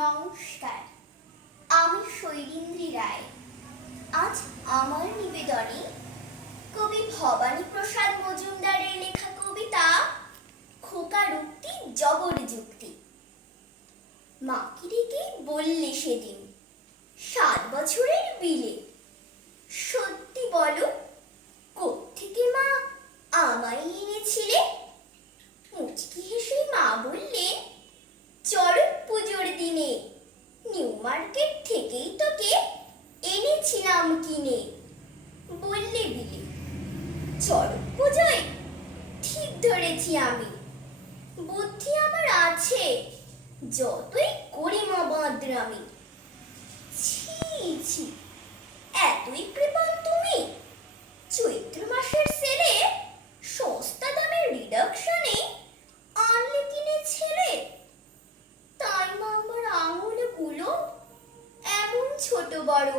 নমস্কার, আমি শৈলেন্দ্রী রায়। আজ আমার নিবেদনে কবি ভবানী প্রসাদ মজুমদারের লেখা কবিতা খোকার উক্তি জবর যুক্তি। মাকে ডেকে বললে সেদিন 7 বছরের বিলে, সত্যি বলো কোত্থেকে মা আমায় এনেছিলে? মুচকি হেসে মা বললে, চড়ক পুজোর দিনে নিউ মার্কেট থেকেই তোকে এনেছিলাম কিনে। বললে বিলে, চড়ক পুজোয়? ঠিক ধরেছি আমি, বুদ্ধি আমার আছে যতই করি মা বাঁদরামি। ছি ছি, এতই কৃপণ তুমি? চৈত্র মাসের সেলে সস্তা দামের রিডাকশনে আনলে কিনে ছেলে। তাই মা আমার আঙুলগুলো এমন ছোট বড়,